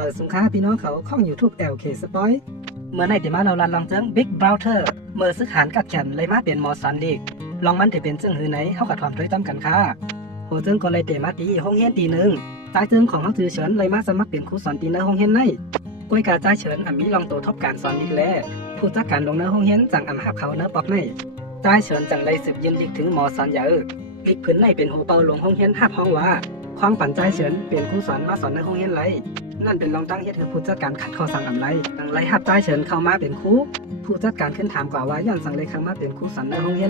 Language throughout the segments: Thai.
มื่อสุงค้าพี่น้องเขาข้อง YouTube LK Spoil เมื่อในเดมาเราลันลองเจิง Big Brother เมื่อซื้อขานกัดแขนเลยมาเป็นหมอสันลีกลองมันจะเป็นเจิงหือไหนเฮากับความด้วยต้กันค่ะโหเจิงก็เลยเตมาตีห้องเฮียนตีหนึ่งจ่ายเจิงของเฮาจือเฉินเลยมาสมัครเป็นครูสอนตีในห้องเฮียนในก้อยกาจ่ายเฉินมีลองโตทบการสอนอีกแล้วผู้จัดการลงในห้องเฮียนจังหับเขาเนื้อปอกในจ่ายเฉินจังเลยสืบยืนลีกถึงหมอสันยาลีกพื้นในเป็นหูเป่าลงห้องเฮียนหับห้องว่าความปั่นจ่ายเฉินเป็นครูสอนมาสอนในห้องเฮียนไรนั่นเป็นรองตั้งเฮ็ดให้ผู้จัดการขัดข้อสั่งไรตั้งไรหับจ่ายเฉินเข้ามาเป็นครูผู้จัดการขึ้นถามกว่าย้อนสั่งเลยครั้งมาเป็นครูสอนในห้องเฮี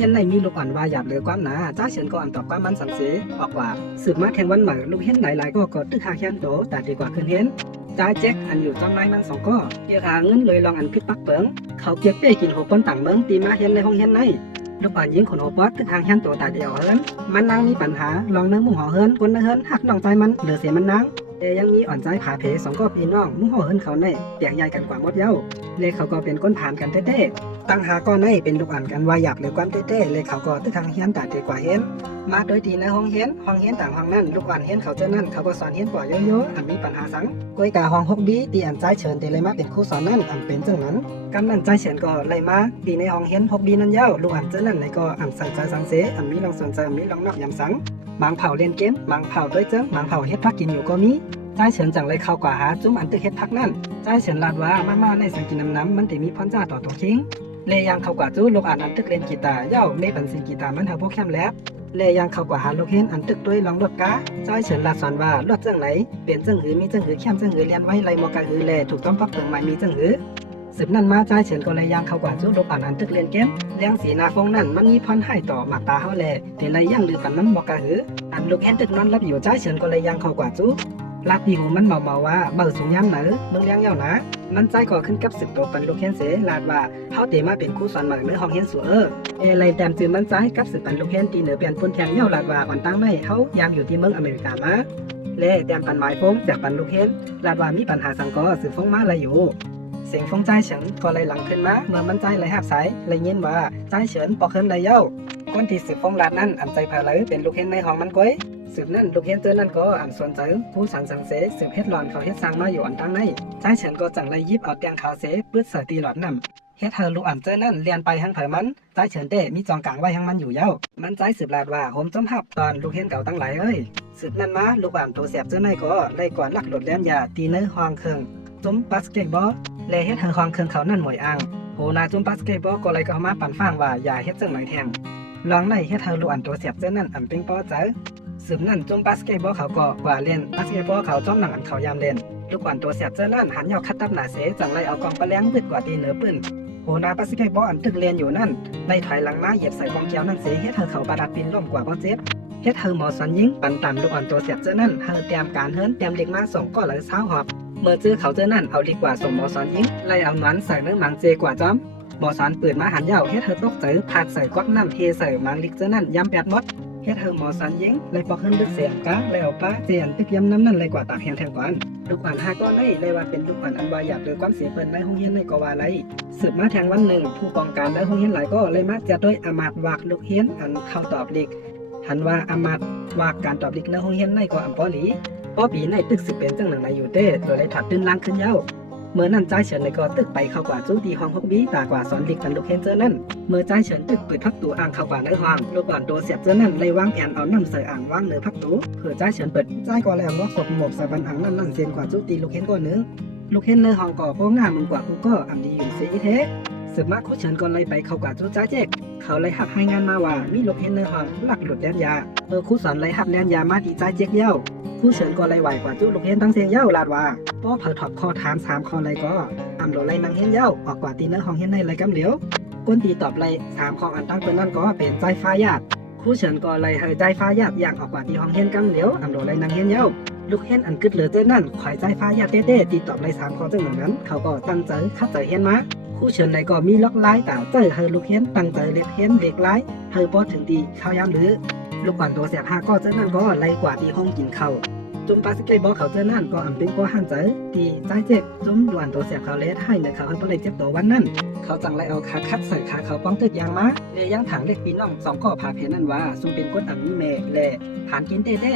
ยนในมีลูกอ่อนว่าหยาบเหลือความหนาจ่ายเฉินก็อ่านตอบความมันสันเสออกว่าสืบมาแทงวันใหม่ลูกเฮียนหลายๆก็กดตึกหาแค้นโตแต่ดีกว่าขึ้นเฮียนจ่ายแจ็คอันอยู่จำนายมัน2ก็เกี่ยวหาเงินเลยลองอันพิษปักเปิงเขาเกียกเป้กินหัวปนต่างเมืองตีมาเฮียนในห้องเฮียนในลูกอ่อนยิงขนหัวป๊อดตึกหางแค้นโตแต่เดียวเฮิรนมันนั่งมีปัญหาลองเนื้อมุ่งห่อเฮิรนคนเฮิรนหักน้องใจมันเหลือเสียมันนั่งยังมีอ่อนใจผาเพ2ก็พี่น้องมุ่งห่อเฮิรนเขาในแตกใหญ่กันกว่าหมดเย้าเลยเขาก็เป็นก้นผ่านกันเต้ๆตั้งหาก็ในเป็นลูกอ่อนกันว่าหยาบหรือความเต้ๆเลยเขาก็ตึกหางเฮียนแต่ดีกว่าเฮียนมาโดยทีในห้องเฮียนต่างห้องนั้นลูกอ่อนเฮียนเขาเจ้านั่นเขาก็สอนเฮียนกว่าโยอันมีปัญหาสังก้อยกาห้อง6บีตีอันใจเฉินตีเลยมาเป็นครูสอนนั่นอันเป็นจังนั้นกำนันใจเฉินก็เลยมาตีในห้องเฮียน6บีนั่นเย้าลูกอ่อนเจ้านั่นเลยก็อันใส่ใจสังเสอันมีลองสนใจอันมีลองนอกยำสังบางเผาเล่นเกมบางเผาด้วยเจ้าบางเผาเฮ็ดพักกินอยู่ก็มีใจเฉินจังเลยเข้ากว่าหาจุ้มอันตึกเฮ็ดพักนั่นใจเฉินลาดว่ามาในสังกินน้ำมันติมีพรจ้าต่อตัวคิงเลยยังเข้ากว่าจู้ลูกอ่านอันตึกเล่นกีตาร์เย้าไม่ปันสิกีตาร์มันเฮาพวกแคมแล้วเลยยังเข้ากว่าหาลูกเห็นอันตึกด้วยลองรถกาใจเฉินลาดสอนว่ารถจังไหนเปลี่ยนจังหือมีจังหือแคมจังหือเรียนไว้ไรมอกะหือแลถูกต้องปักเปิงใหม่มีจังหือสืบนั่นมาใจเฉินก็เลยยังเข้ากว่าจู้ลูกอ่านอันตึกเล่นเกมเลี้ยงสีนาฟงนั่นมันมีพรให้ต่อหมากตาเฮาแลแต่เลยยังลือปันมันบอกะหืออันลูกเห็นตึกนอนรับอยู่ใจเฉินก็เลยยังเข้ากว่าจู้ลาตีหูมันเมาว่าเบาสูงย่ำหนือเมืองเลี้ยงเย้านะมันใจก่อขึ้นกับ10ตัวปันลูกเฮียนเสลาดว่าเฮาเตมาเป็นครูสอนหมากในห้องเฮียนสัวเลยแต้มจือมันใจกับ10ปันลูกเฮียนตีเหนือเปลี่ยนปุ่นแทงเย้าลาดว่าอ่อนตั้งไม่เฮายามอยู่ที่เมืองอเมริกามาและแต้มปันหมายฟงจากปันลูกเฮียนลาดว่ามีปัญหาสังกอสืบฟงมาอะไรอยู่เสียงฟงใจเฉินก็เลยหลังขึ้นมาเมื่อมันใจเลยหับสายเลยเย็นว่าใจเฉินปอกขึ้นเลยเย้าคนที่สืบฟงลาดนั้นอันใจพาเลยเป็นลูกเฮียนในห้องมันก้อยสืบนั่นลูกเฮียนเจอนั่นก็อ่านสนใจผู้สันสังเสสืบเฮ็ดหลอนเขาเฮ็ดสร้างมาอยู่อันตั้งในใจเฉินก็จังเลยยิบเอาเตียงขาวเสปื้ดใส่ตีหลอดนำเฮ็ดเธอลูกอ่านเจอนั่นเรียนไปหังเผยมันใจเฉินเต้มีจองกลางไว้หังมันอยู่เย้ามันใจสืบลาดว่าโหมจมหับตอนลูกเฮียนเก่าตั้งหลายสืบนั่นมาลูกอ่านตัวแสบเจอในก็เลยกว่าลักหลดเลียนยาตีเนื้อห้องเครื่องจมบาสเกตบอลและเฮ็ดเธอห้องเครื่องเขานั่นหมวยอ่างโหนาจมบาสเกตบอลก็เลยก็มาปั่นฟางว่าอย่าเฮ็ดจังไหนแทงลองในเฮ็ดเธอลูกอ่านตัวแสบเจอนั่นอันเป็นป้อเจอสืบนั่นจมบาสเกตบอลเขาก็ว่าเล่นบาสเกตบอลเขาจ้อมหนังอันเขายามเล่นลูกอ่อนตัวเสียบเจ้านั่นหันยาวคัดตับหนาเสจังไรเอากองปลาแรงบึดกว่าตีเหนือปืนโหนาบาสเกตบอลอันตึกเรียนอยู่นั่นได้ถอยหลังมาเหยียบใส่กองแก้วนั่นเสเฮ็ดเธอเขาบาดาปินล่มกว่าบ่เจ็บเฮ็ดเธอหมอสันยิงปันตามลูกอ่อนตัวเสียบเจ้านั่นเธอเตรียมการเฮิรนเตรียมเด็กมาส่งก็เลยเช้าหอบเมื่อซื้อเขาเจ้านั่นเอาดีกว่าส่งหมอสันยิงไล่เอานั้นใส่เนื้อหมังเจกว่าจ้อมหมอสันปืนมาหันยาวเฮ็ดเธอตกใจผาดใส่ควักน้ำเทใส่หมังลิกเจ้านั่นย้ำแปดมดเฮ็ดเฮอหมอสันยิงเลยปอกขึ้นลึกเสียงกะเลยเอาป้าเจียนตึกย้ำน้ำนั่นเลยกว่าตากแหงแทงก่อนลูกอ่านหาก็เลยว่าเป็นลูกอ่านอันวายหยาบหรือความเสียเปิ้นในห้องเฮียนในก็ว่าไรสืบมาแทงวันหนึ่งผู้กองการในห้องเฮียนหลายก็เลยมาจะด้วยอามาตย์วากลูกเฮียนอันเข้าตอบลิกหันว่าอามาตย์วากการตอบลิกในห้องเฮียนในก็อัมปอหลีป้อปีในตึกสิเป็นจังหนังในอยู่เต้ตัวเลยถัดตื้นล่างขึ้นเย้าเมื่อนั้นใจเฉินเลยก็ตึกไปเข้ากว่าจู้ตีห้อง6บีตากว่าสอนลิกกันลูกเฮียนเจอนั่นเมื่อใจเฉินตึกเปิดพักตูอ่างเข้ากว่าในห้องลูกอ่อนตัวเสียบเจอนั่นเลยวางแผนเอาน้ำใส่อ่างวางเหนือพักตูเพื่อใจเฉินเปิดใจก็แล้วว่าศพหมกใส่บันอ่างนั่นเซียนกว่าจู้ตีลูกเฮียนก็นึงลูกเฮียนในห้องก็โค้งงามมึงกว่ากูก็อันดีอยู่เสียเทสืบมาคู่เฉินก็เลยไปเข้ากว่าจู้ใจเจ๊กเขาเลยหับให้งานมาว่ามีลูกเฮียนในห้องหลักหลุดแลนยาคู่สอนเลยหับแลนยามาดีใจเจ๊กเย้าคู่เฉินก็เลยไหวกว่าจู้ลูกเฮียนตั้งเสียงเย้าลาดว่าป้อเผอถอดคอถาม3ข้อเลยก็อำโดเลยนางเฮียนเย้าออกกว่าตีเนื้อห้องเฮียนในเลยกำเหลียวก้นตีตอบเลย3ข้ออันตั้งเป็นนั่นก็เป็นใจฟ้าญาติคู่เฉินก็เลยเฮใจฟ้าญาติอย่างออกกว่าตีห้องเฮียนกำเหลียวอำโดเลยนางเฮียนเย้าลูกเฮียนอันกึดเหลือเจ้านั่นข่อยใจฟ้าญาติเต้ตีตอบเลย3ข้อจังนั้นเขาก็ตั้งใจคัดใจเฮียนมาคู่เฉินในก็มีล็อกไล่แต่เจอเฮลูกเฮียนตั้งใจเล็บเฮียนเด็กไล่เฮป้อถึงตีข้าวยามหรือลูกอ่อนตัวเสียบ5ก็เจ้านั่นก็ไล่กว่าตีห้องกินข้าวจุ่มบาสเกตบอลเขาเจอนั่นก็อันเป็นก็หันใจตีใจเจ็บจุ่มด่วนตัวเสียเขาเลสให้เนื้อเขาให้ปลายเจ็บตัววันนั้นเขาจังไรเอาขาคัดใส่ขาเขาป้องตึกยางมาเลยยังถังเล็กปีน้อง2ก็พาเพนั่นว่าซุ่มเป็นก้นอันมีเมและผ่านกินเต้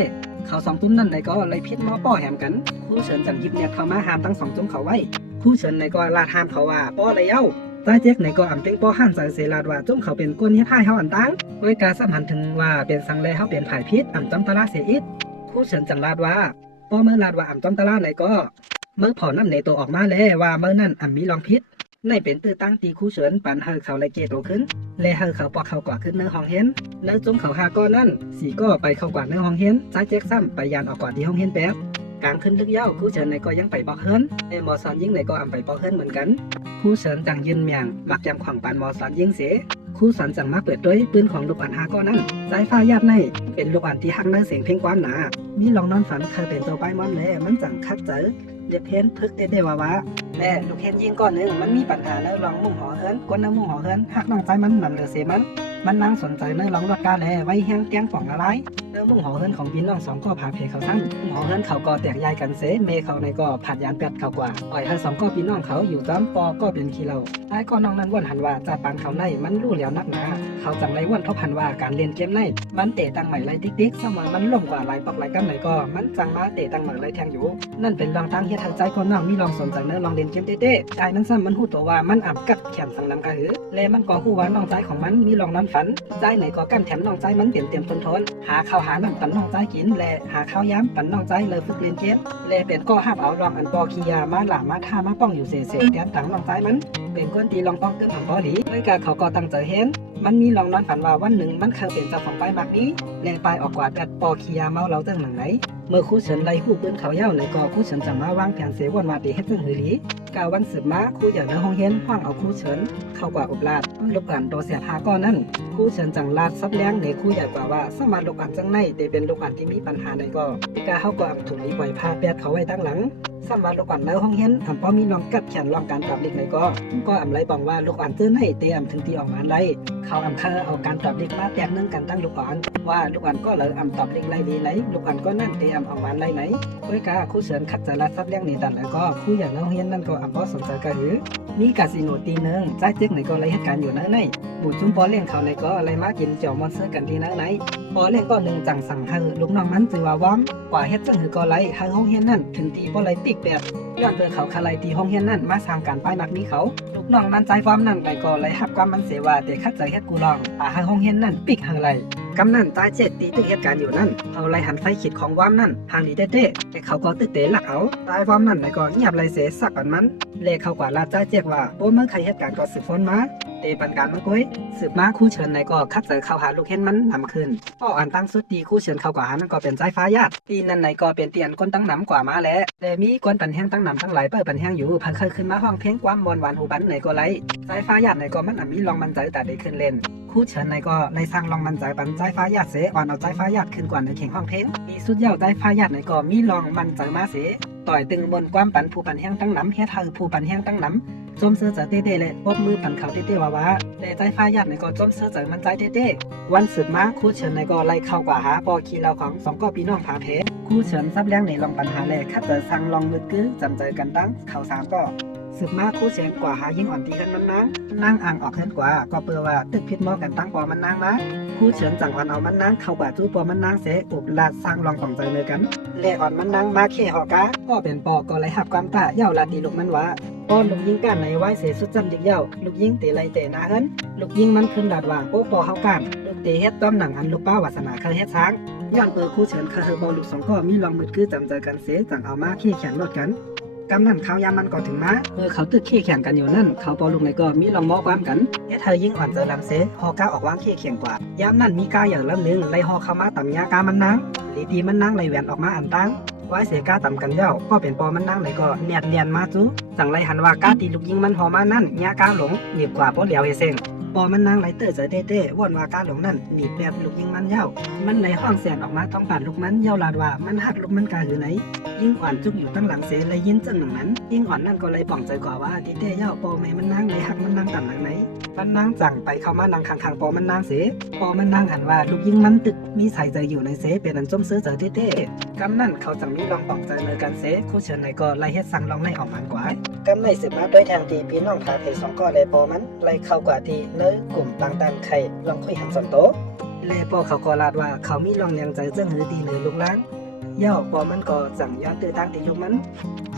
เขาสองตุ้มนั่นไหนก็เลยพิษหม้อป้อแหมกันครู่เฉินจังยิบเนี่ยเข้ามาห้ามทั้งสองจุ้มเขาไว้ครู่เฉินไหนก็ลาดห้ามเขาว่าป้อเลยเย้าใต้เจ๊กไหนก็อ่ำเป็นป้อห้านใจเสลาดว่าจุ้มเขาเป็นก้นเฮ็ดให้เฮาอันตั้งโดยการสัมพันธ์ถึงว่าเป็นสังเลเฮาเป็นผายพิษอ่ำจำตะลาเสียอิดครู่เฉินจังลาดว่าป้อเมื่อลาดว่าอ่ำจำตะลาไหนก็เมื่อผอน้ำในตัวออกมาแล้วว่าเมื่อนั่นอ่ำมีลองพิษในเป็นตื้อตั้งตีคู่เฉินปันเฮอเขาเลยเกโตขึ้นและเฮอเขาปอกเขากว่าขึ้นเนื้อห้องเห็นเนื้อจุ้มเขาหาก้อนนั่นสีก็ไปเข้ากว่าเนื้อห้องเห็นซ้ายเจ๊กซ้ำไปยานออกกว่าที่ห้องเห็นแป๊บกลางขึ้นลึกเย้าคู่เฉินในก็ยังไปบอกเฮินในมอซอนยิ่งในก็อ่ำไปบอกเฮินเหมือนกันคู่เฉินจังยืนเมียงมักยำขวางปันมอซอนยิ่งเสียคู่สันจังมาเปิดด้วยปืนของลูกอันหาก้อนนั่นสายฟ้าญาติในเป็นลูกอันที่หักเนื้อเสียงเพ่งความหนามีลองนอนฝันเคยเป็นตัวใบมอนแลมันจังคัดเจอเรียบเพ้นพึกเด้วะและลูกเห็นยิงก้อนหนึ่งมันมีปัญหาเนื้อลองมุ่งหอเฮินกวนเนื้อมุ่งหอเฮินหักน้องใจมันนำเหลือเสียมันนั่งสนใจเนื้อลองรถกาแลไว้แห้งเตียงป่องอะไรเนื้อมุ่งหอเฮินของพี่น้องสองก็พาเพเขาทั้งมุ่งหอเฮินเขาก็แตกยายกันเสเมเขาในก็ผัดยานเป็ดเขากว่าอ่อยให้สองก็พี่น้องเขาอยู่จ้ำปอก็เป็นขี้เราไอ้ก็น้องนั้นว่นหันว่าจ่าปังเขาในมันรู้แล้วนักหนาเขาจังไรว่นทบหันว่าการเรียนเกมในมันเตะตังใหม่ไรติ๊กสมัยมันล่มกว่าไรปอกไรกันไหนก็มันจังมาเตะตังใหม่ไรแทงอยู่นั่นเป็นลองทางเฮ็ดทางใจก็น้องมีลองสนใจเนื้อลองเรียนเกมเต้ไอ้มันซ้ำมันหูตัวว่ามันอับกัดแขนสังน้ำกระหือและมันก็หูว่าน้องใจของมันมีลองนอนฝันใจไหนก็กั้นแถมน้องใจมันเตรียมทนหาข้าวหาน้ำปันน้องใจกินและหาข้าวย้ำปันน้องใจเลยฝึกเรียนเกมและเป็นก็ห้ามเอาลองอันปอคียามาหลามาท่ามาป้องอยู่เสแกนตังน้องใจมันเป็นคนตีลองป้องเตือนของบอหลีด้วยการเขาก็ตั้งใจเห็นมันมีลองนอนฝันว่าวันหนึ่งมันเคยเป็นเจ้าของป้ายมักนี้และป้ายออกกว่าแบบปอคียาเมาเราเจ้าหนังไหนเมื่อคู่เฉินไล่คู่ปืนเขาเย้าในก็คู่เฉินจะมาวางแผนเสวันว่าดีเฮ็ดซึ่งหือหลีกาวันสืบมาคู่อย่างในห้องเฮียนห้างเอาคู่เฉินเข้ากว่าอุบลาดลูกอันโดเสียพาก้อนนั้นคู่เฉินจังลาดซับแรงในคู่ใหญ่กว่าว่าสมาลูกอันจังในแต่เป็นลูกอันที่มีปัญหาในก็กาเข้าก็ถุงนี้ไว้พาแปดเขาไว้ตั้งหลังสมาลูกอันในห้องเฮียนทำป้อมีลองกัดแขนลองการปรับเล็กในก็อำไรบอกว่าลูกอันเตือนให้เตะอำถึงตีออกมาไรเขาอำเคอเอาการปรับเล็กมาแตกนึ่งกันตั้งลูกอันว่าลูกอันก็เลยอำตอบเล็กไรดีไหนลูกอันก็นั่นเตะอำออกมาไรไหนด้วยกาคู่เฉินขัดใจรัดซับแรงในดันแล้วก็คู่อย่างในห้องเฮียนนั่นก็อำป้อสนใจกันหรือมีคาสิโนตีนึงใจเจ๊กในก็เลยเหตุการณ์อยู่นั่นในบุจุ้มปอเลี้ยงเขาในก็อะไรมากินเจียวมอนเซอร์กันที่นั่นไหนปอเลี้ยงก็หนึ่งจังสั่งให้ลูกน้องมันจือว่าว้อมกว่าเฮ็ดจังหือก็ไล่ให้ห้องเฮียนนั่นถึงตีปอไล่ติกแบบย้อนเพื่อเขาคาไลตีห้องเฮียนนั่นมาสร้างการป้ายมักนี้เขาลูกน้องมันใจความนั่นไปก็เลยหับความมันเสียว่าแต่คัดใจเฮ็ดกูลองให้ห้องเฮียนนั่นปิกหางไลกำนั่นตายเจ็ดตีตึกเหตุการณ์อยู่นั่นเอาไล่หันไฟขีดของว้ามนั่นทางนี้เต้แต่เขาก็ตึกเตะหลักเอาตายว้ามนั่นก็เงียบไล่เสสักปันมันเลเขากว่าลาใจเจ็กว่าโอ้เมื่อใครเหตุการณ์ก็สืบฟ้นมาเตปันการมันก้อยสืบมาคู่เชิญในก็คัดเจอเข้าหาลูกเห็นมันนำคืนอ้ออันตั้งสุดตีคู่เชิญเข้ากว่าหานั่นก็เป็นใจฟ้าญาติตีนั่นในก็เป็นเตียนก้นตั้งน้ำกว่ามาแล้วแต่มีก้นปันแห้งตั้งน้ำทั้งหลายเปิดปันแห้งอยู่พันเคยขึ้นมาห้องเพลงความมวลหวานหูบันในก็ไล่ใจฟ้าญาติในก็มันมีลองมันใจแต่ได้ขึ้นเล่นคู่เฉินในก็ในสร้างลองมันใจปันใจฟ้าญาติเสอ่อนเอาใจฟ้าญาติขึ้นกว่าในเข่งห้องเพลงมีสุดเย้าใจฟ้าญาติในก็มีลองมันใจมาเสต่อยตึงบนความปันผู้ปันแห้งตั้งน้ำเฮ็ดให้ผู้ปันแห้งตั้งน้ำจมเสื้อเต้เลยปบมือปันเขาเต้ว่าแต่ใจฟ้าญาติในก็จมเสื้อมันใจเต้วันสืบมาคู่เฉินในก็ไล่เข้ากว่าหาปอขี้เราของสองก็พี่น้องผาเพคู่เฉินซับแรงในลองปัญหาแลคัดเจอสั่งลองมือกื้อจำใจกันตั้งเขาสามก็สืบมาคู่เฉินกว่าหายิ่งอ่อนตีกันมันนั่งอ่างออกเฮินกว่าก็เปื่อว่าตึกพิษมอกันตั้งปอมันนางนะคู่เฉินจังอ่อนเอามันนางเข้ากว่าจู้ปอมันนางเสอุบลาดสร้างลองของใจเลยกันเล่อ่อนมันนางมาเข่หอกาก็เป็นปอก็เลยหับความตาเย่าลาตีลูกมันว่าปอนลูกยิงกันในไว้เสสุดจำยิกเย่าลูกยิงเตะไรเตะนาเฮินลูกยิงมันขึ้นดาดว่าโป๊ปอเฮากันลูกเตะเฮ็ดต้อมหนังอันลูกป้าวาสนาเคยเฮ็ดช้างย้อนคู่เฉินเคยบอลลูกสองก็มีลองมืดคือจำใจกันเสจังเอามาขี้แข็งรถกันกำนั่นเขายามมันก็ถึงมาเขาตึกขี้แข่งกันอยู่นั่นเขาปอลุงในก็มีลองมอความกันเฮ็ดเธอยิ่งอ่อนเจอลำเสฮอก้าออกวางขี้แข่งกว่ายามนั่นมีกาอย่างลำนึงไล่ฮอเข้ามาต่ำยากามันนางลีตีมันนางไล่แหวนออกมาอันตั้งไว้เสียกาต่ำกันเย้าก็เป็นปอมันนางในก็เนียนมาจูจังไรหันว่ากาตีลูกยิงมันฮอมานั่นยากาหลงเหนียบกว่าปอเหลียวเฮเซงปอมันนางไหลเตอร์เจอเต้ว่อนว่ากาหลงนั่นหนีบแบบลูกยิงมันเย้ามันในห้องแสนออกมาต้องผ่านลูกมันเย้าลาดว่ามันหักลูกมันกาอยู่ไหนยิ่งอ่อนจุกอยู่ตั้งหลังเสเลยยินจังหนึ่งนั้นยิ่งอ่อนนั่นก็เลยป่องใจกว่าว่าเต้เย้าปอแม่มันนางในหักมันนางต่ำหลังไหนมันนางจังไปเข้ามานั่งข้างๆปอมันนางเสปอมันนางหันว่าลูกยิงมันตึกมีใส่ใจอยู่ในเสเป็นอันจมซื้อเจอเต้กำนั่นเขาจังมีลองป่องใจเลยกันเสคู่เชิญในก็ไล่เฮ็ดสั่งลองในออกมันกว่ากำในสืบมาด้วยทางตีพี่น้องพาเพสองก็เลยปอมันไล่เข้ากว่าที่เนื้อกลุ่มต่างๆไข่ลองคุยหันสนโตและปอเขาก็ลาดว่าเขามีลองเลี้ยงใจเจ้าหือตีเหนือลูกล้าง เย่าปอมันก็จังย้อนตื้อตั้งติดลูกมั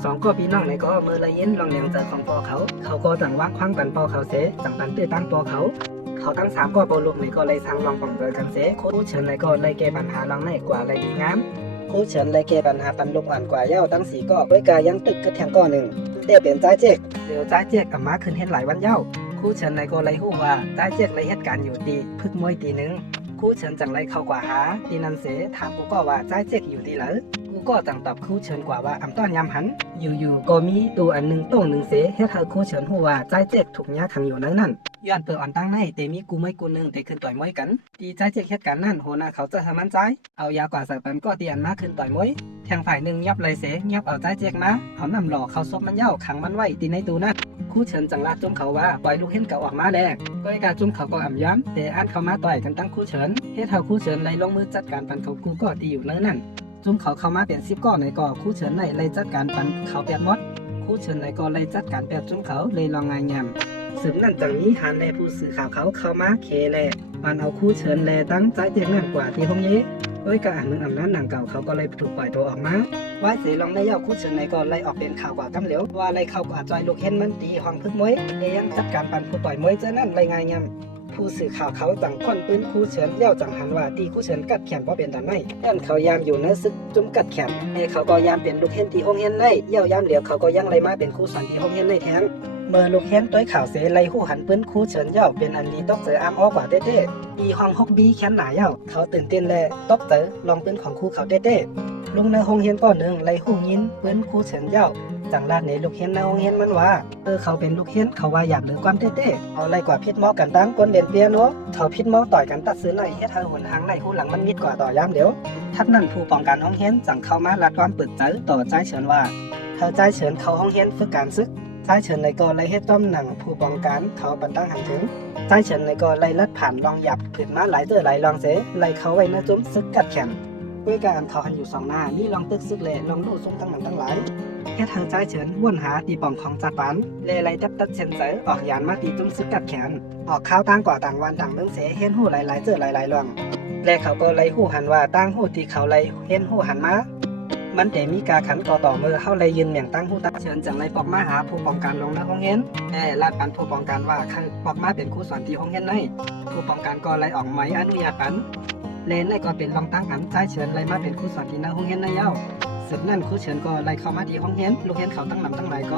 นสองก็พี่น้องในก็มือละยินลองเลียงเจอของปอเขาก็จังว่างคว้างปันปอเขาเสจังปันตื้อตั้งปอเขาตั้ง3ก็ปอลูกในก็เลยทางลองปองเจอกันเสคู่เฉินในก็เลยแก้ปัญหาลองในกว่าเลยดีงามคู่เฉินเลยแก้ปัญหาปันลูกอ่อนกว่าเย่าตั้ง4ก็ด้วยกายังตึกกระแทงก็1เตี้ยเปลี่ยนใจเจ๊กเดี๋ยวใจเจ๊กกับมาขึ้นเห็นหลายวันเย่าคู่เฉินในก็เลยฮู้ว่าใจเจ๊กเลยเหตุการณ์อยู่ดีพึกมวยตีหนึ่งคู่เฉินจังไรเข้ากว่าหาตีนันเสถามกูก็ว่าใจเจ๊กอยู่ดีเหรอกูก็จังตอบคู่เฉินกว่าว่าอำต้อนยำหันอยู่ก็มีตัวอันหนึ่งต้งหนึ่งเสเฮ็ดให้คู่เฉินฮู้ว่าใจเจ๊กถูกยาขังอยู่นั่นย้อนเปิดอ่อนตั้งในเตมีกูไม่กูหนึ่งเตขึ้นต่อยมวยกันตีใจเจ๊กเหตุการณ์นั่นโหนาเขาจะทำมันใจเอายากว่าใส่ปันก็ตีอันมาขึ้นต่อยมวยแทงฝ่ายหนึ่งยับเลยเสยับเอาใจเจ๊กมาเอานำหล่อเขาซบมันเย้าขังมันไว้ตีในตูนั่นคู่เฉินจังลาจุ่มเขาว่าปล่อยลูกเห็นเก่าออกมาแลกก็ไอ้การจุ่มเขาก็อ่ำย้ำแต่อันเขามาต่อยกันตั้งคู่เฉินเฮ็ดให้คู่เฉินเลยลงมือจัดการปันเขากูก็ตีอยู่นั่นจุ่มเขาเข้ามาเป็น10ก้อนในก่อคู่เฉินในเลยจัดการปันเขาแปดมดคู่เฉินในก่อเลยจัดการแปดจุ่มเขาเลยลองงานยำสืบนั่นจังนี้หันแลผู้สื่อข่าวเขาเข้ามาเคแลปันเอาคู่เฉินแลตั้งใจเตียงนั่นกว่าที่ห้องเย่ด้วยการอ่านหนึ่งอำนาจหนังเก่าเขาก็เลยถูกปล่อยตัวออกมาว่าเสียลองได้ยาวคู่เฉินในก่อนไล่ออกเป็นข่าวกว่ากำเหลียวว่าไล่เข้ากว่าจอยลูกเห็นมันตีห้องพึกมวยยังจัดการปันผู้ต่อยมวยเจ้านั่นรายงานยำผู้สื่อข่าวเขาจังค้นปืนคู่เฉินเย่าจังหันว่าตีคู่เฉินกัดแขนเพราะเป็นดันไม่ย้อนเขายามอยู่ในซึกจุ่มกัดแขนเขาก็ยามเป็นลูกเห็นตีห้องเห็นในเย่ายามเหลียวเขาก็ยังไล่มาเป็นคู่สอนตีห้องเห็นในแทงเมื่อลูกเห็นต้อยข่าวเสไล่หู้หันปืนคู่เฉินเย่าเป็นอันดีตกเจออ้ามอ้อกว่าเต้ๆปีห้อง6บีแขนหนาเย่าเขาตื่นเต้นแลตกเจอลองปืนของคู่เขาเต้ๆลุงในห้องเห็นก้อนหนึ่งไล่หู้ยินปืนคู่เฉินเย่าจังลาดในลูกเห็นในห้องเห็นมันว่าเขาเป็นลูกเห็นเขาว่าอยากเหลือความเต้เอาไล่กว่าพิษหมอกันตั้งก้นเล่นเปียโนเขาพิษหมอต่อยกันตัดซื้อในเฮ็ดให้หนหางในหูหลังมันมิดกว่าต่อยามเดี๋ยวทัดนั้นผู้ป้องกันห้องเห็นจังเข้ามาลัดความเปิดใจต่อใจเฉินว่าเขาใจเฉินเขาห้องเห็นฝึกการซึกใจเฉินในก็ไล่เฮ็ดต้อมหนังผู้ป้องกันเขาบันตั้งหันถึงใจเฉินในก็ไล่ลัดผ่านลองหยับขึ้นมาหลายหลายลองเสไล่เขาไว้ในจุ้มซึกกัดแขนด้วยการเขาหันอยู่2หน้านี่ลองตึกซึกแลลองดูซุ้มทั้งนั้นทั้งหลายแค่ทางใจเฉินว่นหาตีป่องของจัดปันเลไล่จับตัดเฉินเสออกยานมาตีจุ้มซึกกัดแขนออกข้าวต่างกว่าต่างวันต่างเมืองเสเห็นหูหลายหลายลองและเขาก็ไล่หูหันว่าตั้งหูที่เขาไล่เห็นหูหันมามันแต่มีการขันต่อมือเข้าเลยยืนเหมี่ยงตั้งหูตักเชิญจังไรปอกมาหาผู้ป้องกันลงในห้องเห็นลาดปันผู้ป้องกันว่าใครปอกมาเป็นคู่สอนที่ห้องเห็นในผู้ป้องกันก็เลยออกหมายอนุญาตปันเลนในก็เป็นลองตั้งอันใจเชิญเลยมาเป็นคู่สอนที่ในห้องเห็นในเย้าสืบนั่นคู่เชิญก็เลยเข้ามาที่ห้องเห็นลูกเห็นเขาตั้งลำตั้งหลายก็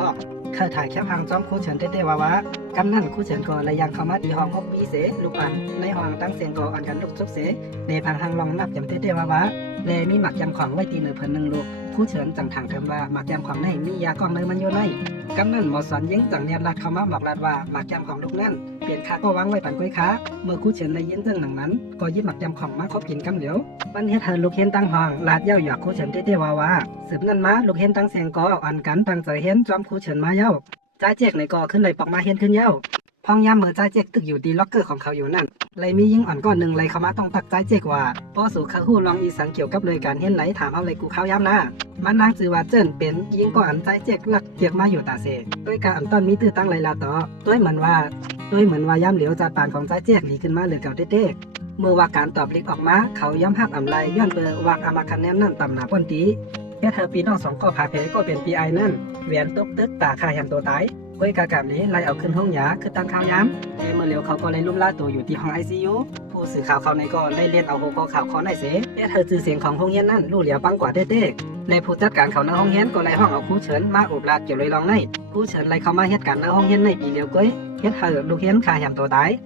เคยถ่ายแค่พังจอมคู่เชิญเต้ๆว่ากำนั่นคู่เชิญก็เลยยังเข้ามาที่ห้อง6ปีเสลูกอันในห้องตั้งเสียงก็อ่อนกันลูกซุกเสในพังทางลองนับจำเต้ๆว่าเลมีหมักยำของไว้ตีเนื้อเพิ่น1ลูกคู่เฉินจังทางเทิมว่าหมากแกมของในมียากองเลยมันอยู่ในกำนั่นหมอสอนยิงจังเนียนลัดเข้ามาบอกลัดว่าหมากแกมของลูกนั่นเปลี่ยนค้าก็วางไว้ปันกล้วยค้าเมื่อคู่เฉินได้ยินเรื่องหนังนั้นก็ยิบหมากแกมของมาคบกินกำเหลียววันเฮ็ดเธอลูกเห็นตั้งห้องลาดเย้าหยอกคู่เฉินเต้ๆว่าสืบนั่นมาลูกเห็นตั้งเสียงก็อ่อนกันตั้งใจเห็นจอมคู่เฉินมาเย้าใจเจ๊กในก็ขึ้นเลยปอกมาเห็นขึ้นเย้าพองยามเมื่อใจเจ๊กตึกอยู่ดีล็อกเกอร์ของเขาอยู่นั่นเลยมียิงอ่อนก้อนหนึ่งเลยเข้ามาต้องตักใจเจ๊กว่าป้อสู่ข้าหู้ลองอีสังเกี่ยวกับเลยการเห็นไหนถามเอาเลยกูเข้ายามนะมันนางจือว่าเจิ้นเป็นยิงก็อันใจเจ๊กลักเกียกมาอยู่ตาเสด้วยการอันต้นมีตื้อตั้งเลยลาต่อด้วยเหมือนว่ายามเหลียวจัดปานของใจเจ๊กหลีขึ้นมาเหลือเก่าเต้ๆเมื่อว่าการตอบลิกออกมาเขาย้ำหักอำไลย้อนเบอร์วักอามาคันแนมนั่นต่ำหนาป้นตีแค่เธอปีน้อง2ก็พาเพก็เป็นปีไอนั่นเวียนตกตึกตาคายยำตัวตายเว้ยกากามนี้ไล่เอาขึ้นห้องยาคือตั้งข้าวย้ำเมื่อเร็วเขาก็เลยลุ่มล่าตัวอยู่ที่ห้อง ICU ผู้สื่อข่าวเขาในก็ได้เรียนเอาโฮโกข่าวเขาในเสและเธอจือเสียงของห้องเฮียนนั่นรู้เหลียวปังกว่าเต้ๆในผู้จัดการเขาในห้องเฮียนก็ไล่ห้องเอาคู่เฉินมาอุบลาดเกี่ยวเลยลองในคู่เฉินไล่เขามาเหตุการณ์ในห้องเฮียนในปีเดียวก้อยเฮ็ดให้ลูกเฮียนคายยำตัวตาย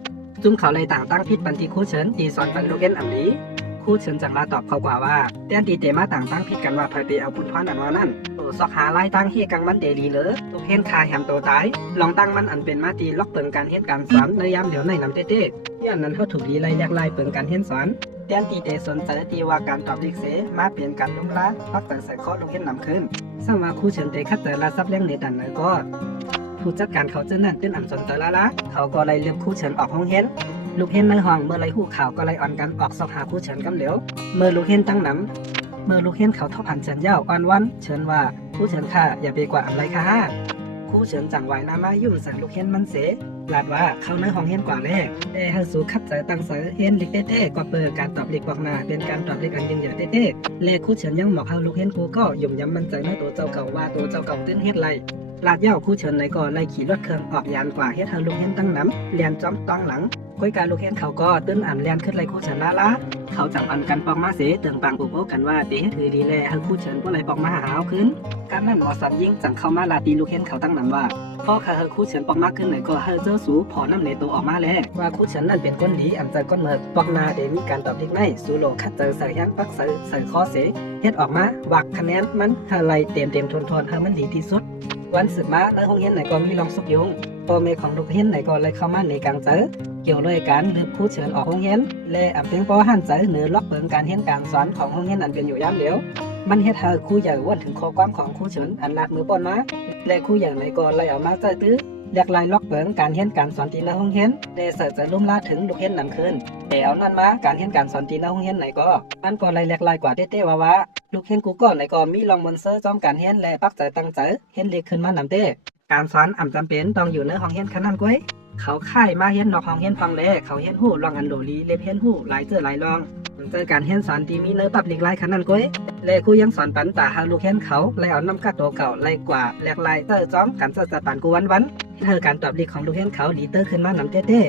จุ่มเขาเลยต่างตั้งพิษบันทีคู่เฉินตีสอนปันลูกเฮียนอำลีคู่เฉินจังมาตอบเขากว่าว่าแต้นตีเตมาต่างตั้งพิษกันว่าพายไปเอาบุญพรอันว่านั่นสอกหาไล่ตั้งเฮกังมันเดลีเลยลูกเห็นคาแหมตัวตายลองตั้งมันอันเป็นมาตีล็อกเปิงการเฮ็ดการสอนในยามเดี๋ยวในน้ำเต้ๆย้อนนั้นเขาถูกดีไล่ยักไล่เปิงการเฮ็ดสอนแต้นตีเตสนใจตีว่าการตอบดิกเสมาเปลี่ยนการลุ่มล้าพักแต่ใส่ข้อลูกเห็นนำขึ้นสมาคู่เฉินเตคัดแต่ละซับเลี้ยงในดันเนก็ผู้จัดการเขาเจ้านั่นเป็นอันสนใจละเขาก็ไล่เลือกคู่เฉินออกห้องเห็นลูกเห็นในห้องเมื่อไรหูข่าวก็ไล่อ่อนกันออกสอกหาคู่เฉินกันเหลียวเมื่อลูกเห็นตั้งน้ำเมื่อลูกเห็นเขาทบหันเฉินเย้าอ่อนวันเฉินว่าคู่เฉินค่ะอย่าไปกว่าอะไรค่ะ ค คู่เฉินจังไว้นามายุ่มสั่งลูกเห็นมันเสลาดว่าเข้าในห้องเห็นกว่าแรกแต่เฮาสู่คัดใจตั้งเสเห็นลิกเต้ๆก็เปิดการตอบลิกบอกมาเป็นการตอบลิกอันยิ่งใหญ่เต้ๆและคู่เฉินยังบอกเฮาลูกเห็นกูก็ย่มย้ำมั่นใจในตัวเจ้าเก่าว่าตัวเจ้าเก่าตื้นเฮ็ดไรลาดเย้าคู่เฉินในก็ไล่ขี่รถเครื่องออกยานกว่าเฮ็ดเฮาลูกเห็นตั้งน้ำเลียนจ้อมต้องหลังก้อยการลูกเห็นเขาก็ตื้นอ่านเลียนขึ้นไล่คู่เฉินละเขาจังอันกันปองมาเสเติงปังปุโปกันว่าเตะถือดีแลเฮาคู่เฉินบ่ไล่ปองมาหาเอาขึ้นการนั้นหมอสันยิ่งจังเข้ามาลาตีลูกเห็นเขาตั้งน้ำว่าพอเฮาคู่เฉินปองมากขึ้นไหนก็เฮาเจ้าสูพอน้ำในตัวออกมาแล้วว่าคู่เฉินนั่นเป็นก้นดีอำใจก้นเมิกปองนาเดมีการตอบดิกในสูโลคัดเจอใส่ยังปักใส่คอเสเฮ็ดออกมาวักคะแนนมันเฮาไล่เต็มทนเฮามันดีที่สุดวันสืบมาในห้องเรียนไหนก็มีลองสุกยุงพ่อแม่ของลูกเรียนไหนก็เลยเข้ามาในกลางเจอเกี่ยวเลยการลืบคู่เฉินออกห้องเรียนและอับเพียงพอหันใจเหนือล็อกเปิงการเรียนการสอนของห้องเรียนนั้นเป็นอยู่ยามเดียวมันเฮ็ดให้ครูใหญ่วนถึงข้อความของครูเฉินอันลาดมือป้อนมาและครูใหญ่ไหนก็เลยเอามาใจตื้อเรียกลายล็อกเปิงการเรียนการสอนตีในห้องเรียนได้เสิร์ชจะลุ่มลาถึงลูกเรียนนำคืนแต่เอานั่นมาการเรียนการสอนตีในห้องเรียนไหนก็มันก็เลยเรียกลายกว่าเต้ๆว่าลูกเรียนกูก็ไหนก็มีลองมอนเซอร์จอมการเรียนและปักใจตั้งใจเรียนเล็กขึ้นมานำเต้การสอนอ่ำจำเป็นต้องอยู่ในห้องเรียนขนาดก้อยเขาค่ายมาเรียนนอกห้องเรียนฟังแลเขาเรียนหู้ลองอันโดลีเล็บเรียนหู้หลายเจอหลายลองเจอการเรียนสอนที่มีเนื้อปรับหลีกหลายขนาดก้อยและครูยังสอนปันตาหาลูกเรียนเขาไล่เอาน้ำกัดตัวเก่าไล่กว่าแหลกลายเจอจ้อมกันเจอจัดปานกูวันเธอการตอบหลีกของลูกเรียนเขาดีเตอร์ขึ้นมานำเต้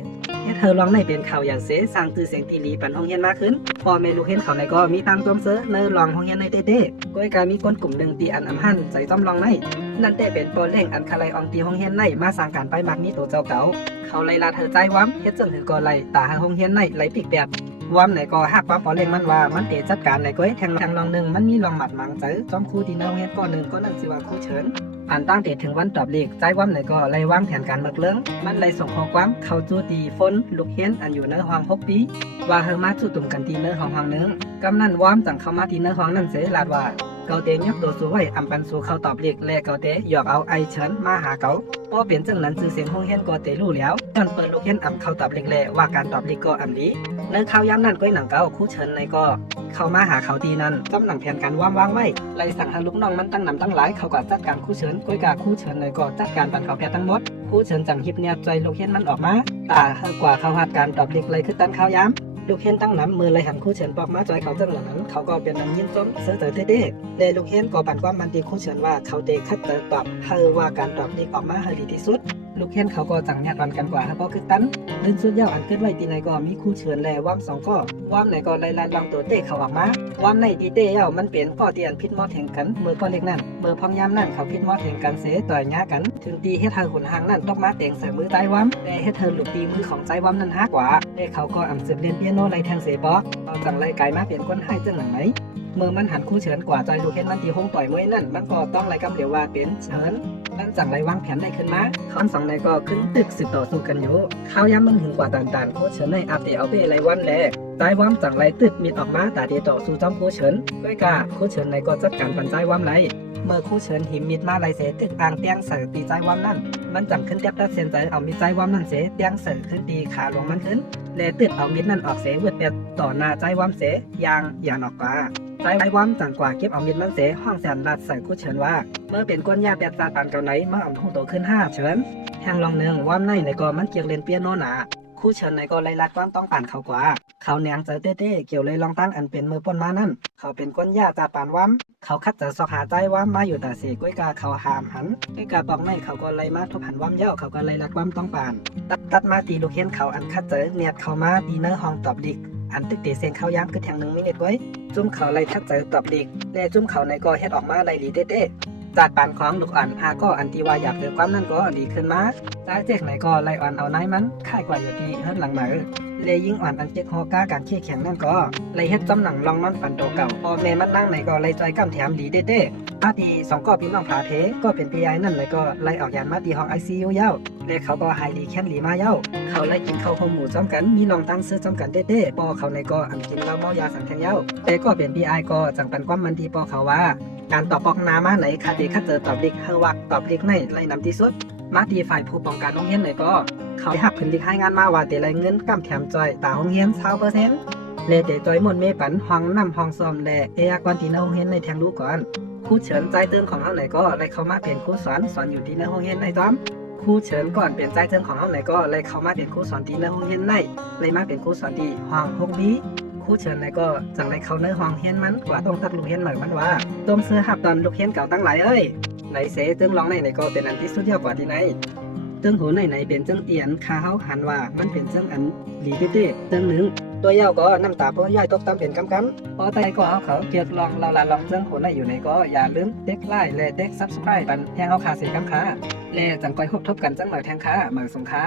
เธอลองในเป็นข่าวอย่างเสสร้างชื่อเสียงตีลีปันห้องเรียนมากขึ้นพอเมลูกเรียนเขาในก็มีตามตัวเสือในลองห้องเรียนในเต้ก้อยการมีคนกลุ่มหนึ่งตีอันอำหันใจจ้อมลองในนั่นเต้เป็นโปรเล่งอันคาไลอองตีห้องเรียนในมาสร้างการไปมักมีตัวเจ้าเก่าเขาไล่ลาเธอใจว้ำเฮ็ดจนถือก็ไล่ตาหาห้องเรียนในไล่ปีกแบบว้ำไหนก็หักว่าโปรเล่งมันว่ามันเตะจัดการไหนก้อยแทงลองหนึ่งมันมีลองหมัดมังเจอจอมคู่ที่ในห้องเรียนก็หนึ่งก็นั่นสิว่าคู่เฉินอันตั้งเตะถึงวันตอบเลขใจว้ำไหนก็ไล่วางแผนการเบิกเรื่องมันไล่ส่งข้อความเข้าจูตีฝนลูกเรียนอันอยู่ในห้อง6 ปีว่าเฮามาจู่ตุ่มกันตีในห้องนึงกำนั้นว้ำจังเข้ามาตีในห้องนั้นเสียลาดว่าเกาเตยกตัวสู้ไว้อำปันสู้เขาตอบเลขและเกาเตหยอกเอาไอเฉินมาหาเขาพอเปลี่ยนจังนั้นชื่อเสียงห้องเรียนก็เตรู้แล้วจนเปิดลูกเรียนอำเขาตอบเลขแลว่าการตอบเลขก็อำนี้ในข่าวยามนั้นก้อยหนังเก่าคู่เฉินในก็เข้ามาหาเขาตีนั้นกำลังแผนการวางไว้ไล่สั่งให้ลูกน้องมันตั้งนำตั้งหลายเขาก็จัดการคู่เฉินก้อยกาคู่เฉินในก็จัดการปันเขาแพ้ทั้งหมดคู่เฉินจังหิบเนียบใจลูกเรียนมันออกมาตาเฮากว่าเขาหัดการตอบเลขเลยคือตันข่าวยามลูกเห็นตั้งน้ำมือเลยหันคู่เฉินปอกมาจอยเขาจังหลังนั้นเขาก็เป็นนังยินจมเสือเต้เลยลูกเห็นก็ปั่นความมันตีคู่เฉินว่าเขาเตะคัดเตอตอบเฮอว่าการตอบเลขออกมาเฮอดีที่สุดลูกเห็นเขาก็จังญาติวันกันกว่าเฮาก็คือตันลื่นสุดยาวอันเกิดไว้ตีไหนก็มีคู่เฉินแลว่าม2ก็ว่ามไหนก็ไล่ลานลองตัวเตะเขาออกมาว่ามในตีเตะยาวมันเป็นข้อเตียนพิษมอดแห่งกันมือก็เล็กนั่นมือพร้อมยามนั่นเขาพิษมอดแห่งกันเสต่อยหญ้ากันถึงตีเฮ็ดเธอขุนหางนั่นตกมาเตงใส่มือใจว่ามแต่เฮ็ดเธอหลุดตีมือของใจว่ามนั่นฮากว่าแต่เขาก็อ่ำสืบเรียนเปียโนไล่แทงเสปอเอาจังไล่ไกลมาเปลี่ยนก้นให้จังหลังไหนเมื่อมันหันคู่เฉินกว่าใจลูกเห็นมันตีห้องต่อยมวยนั่นมันก็ต้องไล่กำเหลียวว่าเป็นเฉินนั่นจังไล่วางแผนได้ขึ้นมาคอนสองในก็ขึ้นตึกสืบต่อสู้กันอยู่ข้าวย้ำมันถึงกว่าต่างๆคู่เฉินในอัปเดตเอาไปไล่วันแลใจว่ามจังไล่ตึกมีออกมาตาเดียต่อสู้จอมคู่เฉินก้อยกาคู่เฉินในก็จัดการปันใจว่ามไล่เมื่อคู่เฉินหิมมิดมาไล่เสตึกอ่างเตียงเสือตีใจว่ามนั่นมันจังขึ้นเตียบตัดเส้นใจเอามีใจว่ามนั่นเสเตียงเสือขึ้นตีขาลงมันขึ้นและตึกเอามิดนั่นออกเสเวดเปียต่อหน้าใจว่ามเสยางอย่าออกกว่าใจว่ามจังกว่าเก็บเอามิดมันเสห้องแสนลัดใส่คู่เฉินว่าเมื่อเป็นก้นหญ้าแปดตาปานเก่าไหนมาเอาหูโตขึ้น5เฉินแห่งลองหนึ่งว่ามในก็มันเกี่ยวเล่นเปียโนหนาคู่เฉินในก็ไล่ลัดความต้องป่านเขากว่าเขาแนงเจอเต้เกี่ยวเลยลองตั้งอันเป็นมือป้นมานั่นเขาเป็นก้นหญ้าตาปานว่ามเขาคัดจะสอกหาใจว่ามมาอยู่แต่เสก้อยกาเขาหามหันก้อยกาปองในเขาก็ไล่มาทุบหันว่ามเย้าเขาก็ไล่ลัดว่ามต้องป่านตัดมาตีลูกเห็นเขาอันคัดเจอเนียดเขามาตีเนื้อห้องตอบดิกอันตึกเตะเสียงเขาย้ำคือแทง1 มินิทไว้จุ่มเขาไล่คัดเจอตอบดิกและจุ่มเขาในก็เฮ็ดออกมาไล่ลีเต้จากปานของลูกอ่อนพาก็อันที่ว่าอยากเจอความนั่นก็ดีขึ้นมาจากเจ๊กไหนก็ไล่อ่อนเอาไหนมันค่ายกว่าอยู่ที่เฮิรนหลังมาเลยยิ่งอ่อนอันเจ๊กฮอก้าการเชี่ยแข็งนั่นก็ไล่เฮ็ดจำหนังลองมันฝันโตเก่าพอแม่มันนั่งไหนก็ไล่ใจกำแถมดีเต้อาที2ก็พี่น้องผาเพก็เป็นพี่ยายนั่นเลยก็ไล่ออกยานมาที่ห้อง ICU เย้าและเขาก็หายดีแค้นหลีมาเย้าเขาไล่กินข้าวหมูจ้ำกันมีน้องตั้งซื้อจ้ำกันเต้ปอเขาในก็อันกินเหล้าเมายาสังแทงเย้าแต่ก็เป็นพี่ยายก็จังปันความมันที่ปอเขาว่าการตอบปอกนามาไหนคาดีคัดเจอตอบดิกเฮวักตอบดิกในไล่นำที่สุดมาตีฝ่ายผู้ป้องกันโรงเรียนไหนก็เขาหักผลดิกให้งานมาว่าแต่ไรเงินกำแถมจอยตาโรงเรียน20% เลเตจอยมนเมปันห้องนำห้องซ้อมและเอยากรที่ในโรงเรียนในแทงรู้ก่อนครูเฉินใจตึงของเฮาไหนก็เลยเข้ามาเป็นครูสอนอยู่ที่ในโรงเรียนในต้อมครูเฉินก่อนเปลี่ยนใจตึงของเฮาไหนก็เลยเข้ามาเป็นครูสอนที่ในโรงเรียนในเลยมาเป็นครูสอนที่ห้อง6บีครูเฉินไหนก็จังเลยเข้าในห้องเรียนมันกว่าต้องทักลูกเรียนใหม่มันว่าต้มเสื้อหับตอนลูกเรียนเก่าตั้งหลายเอ้ยไหนเสตึงร้องไหนก็เป็นอันที่สุดยอดกว่าที่ไหนตึงหูไหนเป็นจังเอียนคาเฮาหันว่ามันเป็นจังอันหลีเต้ๆจังหนึ่งตัวเย้าก็น้ำตาเพราะย่อยตกตามเป็นกำพอใจก็เอาเขาเกียกลองเราลาลองจังหูไหนอยู่ไหนก็อย่าลืมเด็กไลค์และเด็กซับสไครป์ปันแทงเอาขาเสียกำค้าและจังก้อยพบทบกันจังหน่อยแทงค้าเหมือนสงค้า